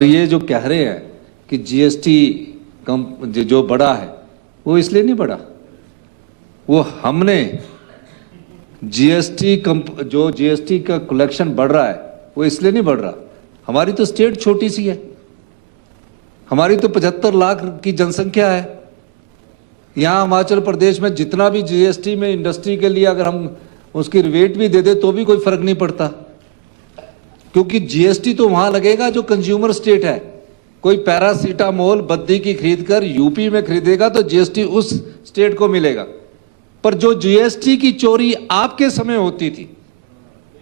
ये जो कह रहे हैं कि जीएसटी कम जो बढ़ा है वो इसलिए नहीं बढ़ा, वो हमने जीएसटी का कलेक्शन बढ़ रहा है वो इसलिए नहीं बढ़ रहा। हमारी तो स्टेट छोटी सी है, हमारी तो 75 लाख की जनसंख्या है। यहाँ हिमाचल प्रदेश में जितना भी जीएसटी में इंडस्ट्री के लिए अगर हम उसकी रिबेट भी दे दे तो भी कोई फर्क नहीं पड़ता, क्योंकि जीएसटी तो वहां लगेगा जो कंज्यूमर स्टेट है। कोई पैरासीटामोल बद्दी की खरीद कर यूपी में खरीदेगा तो जीएसटी उस स्टेट को मिलेगा, पर जो जीएसटी की चोरी आपके समय होती थी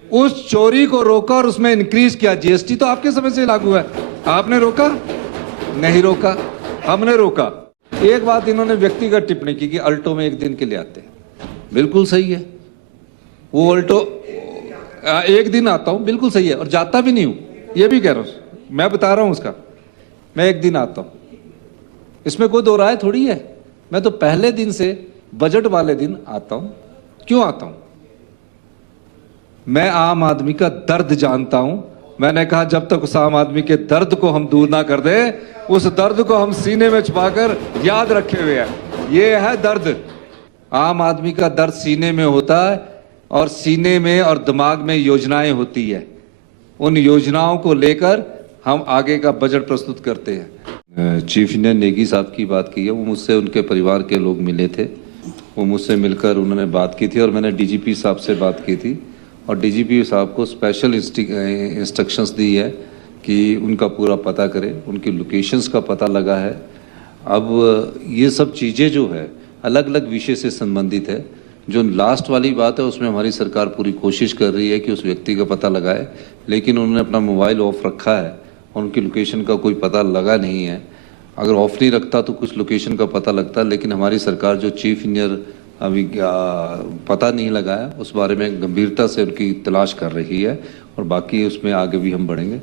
उस चोरी को रोका और उसमें इंक्रीज किया। जीएसटी तो आपके समय से लागू है, आपने रोका नहीं? रोका, हमने रोका। एक बात इन्होंने व्यक्तिगत टिप्पणी की कि अल्टो में एक दिन के लिए आते हैं, बिल्कुल सही है। वो अल्टो एक दिन आता हूं, बिल्कुल सही है, और जाता भी नहीं हूं, ये भी कह रहा हूं, मैं बता रहा हूं उसका। मैं एक दिन आता हूं, इसमें कोई दो राय थोड़ी है। मैं तो पहले दिन से बजट वाले दिन आता हूं। क्यों आता हूं? मैं आम आदमी का दर्द जानता हूं। मैंने कहा जब तक उस आम आदमी के दर्द को हम दूर ना कर दे, उस दर्द को हम सीने में छुपाकर याद रखे हुए हैं। ये है दर्द, आम आदमी का दर्द सीने में होता है और सीने में और दिमाग में योजनाएं होती है। उन योजनाओं को लेकर हम आगे का बजट प्रस्तुत करते हैं। चीफ इंजीनियर नेगी साहब की बात की है, वो मुझसे उनके परिवार के लोग मिले थे, वो मुझसे मिलकर उन्होंने बात की थी और मैंने डीजीपी साहब से बात की थी और डीजीपी साहब को स्पेशल इंस्ट्रक्शंस दी है कि उनका पूरा पता करें। उनकी लोकेशंस का पता लगा है। अब ये सब चीज़ें जो है अलग अलग विषय से संबंधित है। जो लास्ट वाली बात है उसमें हमारी सरकार पूरी कोशिश कर रही है कि उस व्यक्ति का पता लगाए, लेकिन उन्होंने अपना मोबाइल ऑफ रखा है और उनकी लोकेशन का कोई पता लगा नहीं है। अगर ऑफ नहीं रखता तो कुछ लोकेशन का पता लगता, लेकिन हमारी सरकार जो चीफ इंजीनियर अभी पता नहीं लगाया उस बारे में गंभीरता से उनकी तलाश कर रही है और बाकी उसमें आगे भी हम बढ़ेंगे।